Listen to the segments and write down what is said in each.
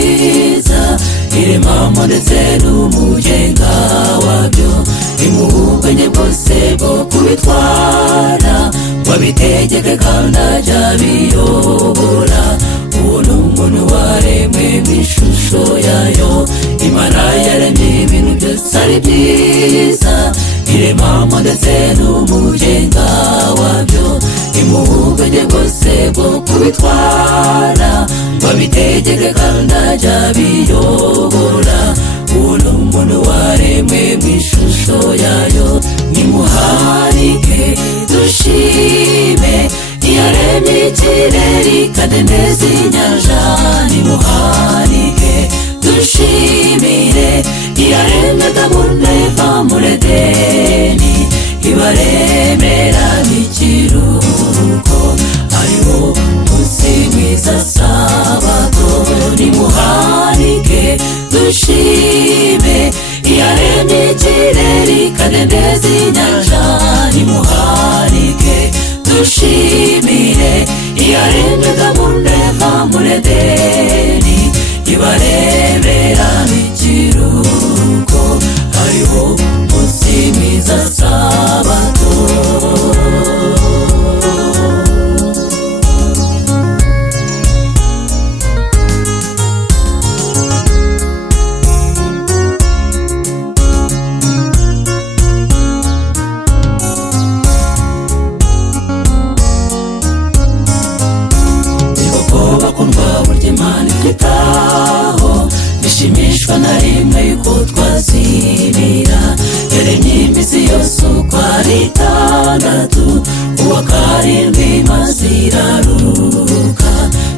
byiza iremamo ndetse n'umugenga wabyo, imuha ubwenge bwose bwo kubitwara, ngo abitegeke kandi ajya abiyobora. Uwo ni umuntu waremwe mu ishusho yayo, Imana yaremye ibintu byose ari byiza iremamo ndetse n'umugenga wabyo, imuha ubwenge bwose bwo kubitwara, ngo abitegeke kandi ajya abiyobora. Uwo ni umuntu waremwe mu ishusho yayo, nimuharike dushime iyaremye ikirere ikadendeza inyanja. Nimuharike dushimire iyaremye Adamu na Eva muri Edeni, ibaremera n'ikiruhuko ariwo munsi mwiza Sabato. Nimuharike dushime iyaremye ikirere ikadendeza inyanja. Nimuharike dushimire iyaremye Adamu na Eva muri Edeni, ibaremera n'ikiruhuko ariwo munsi mwiza Sabato. Imana itwitaho, bishimishwa na rimwe yuko twazibira. Yaremye iminsi yose uko ari itandatu, uwa karindwi maze iraruhuka,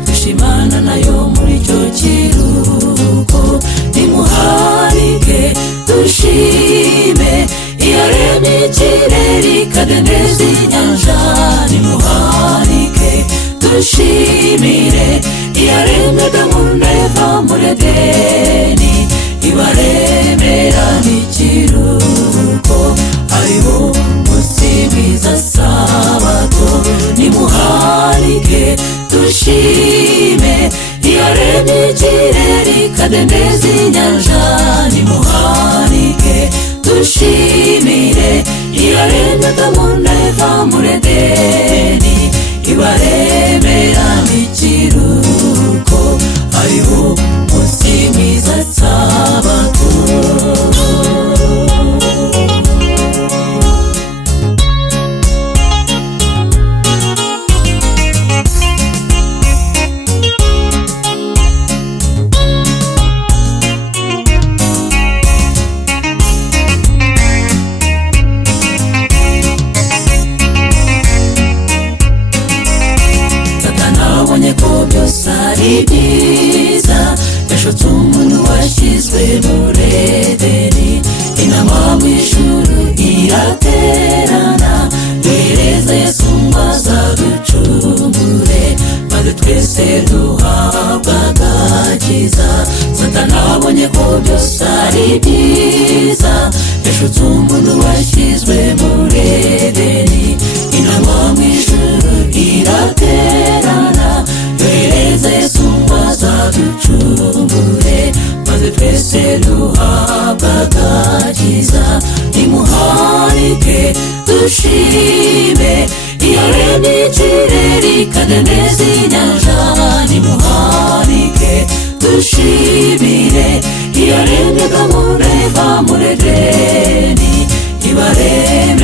twishimana nayo muri icyo kiruhuko. Nimuharike dushime iyaremye ikirere ikadendeza inyanja. Nimuharike dushimire iyaremye Adamu na Eva muri Edeni, ibaremera n'ikiruhuko ariwo munsi mwiza Sabato. Nimuharike dushime iyaremye ikirere ikadendeza inyanja. Nimuharike dushimire iyaremye Adamu na Eva muri Edeni, ibaremera n'ikiruhuko ariwo munsi mwiza Sabato. Ko byose ari byiza, yashutse umuntu washyizwe muri Edeni. Inama mu ijuru iraterana, duhereza Yesu ngo azaducungure, maze twese duhabwa agakiza. Satani abonye ko byose ari byiza, yashutse umuntu washyizwe muri Edeni. Inama mu ijuru iraterana, duhereza Yesu ngo azaducungure, maze twese duhabwa agakiza. Nimuharike dushime iyaremye ikirere ikadendeza inyanja. Nimuharike dushimire iyaremye Adamu na Eva muri Edeni, ibaremera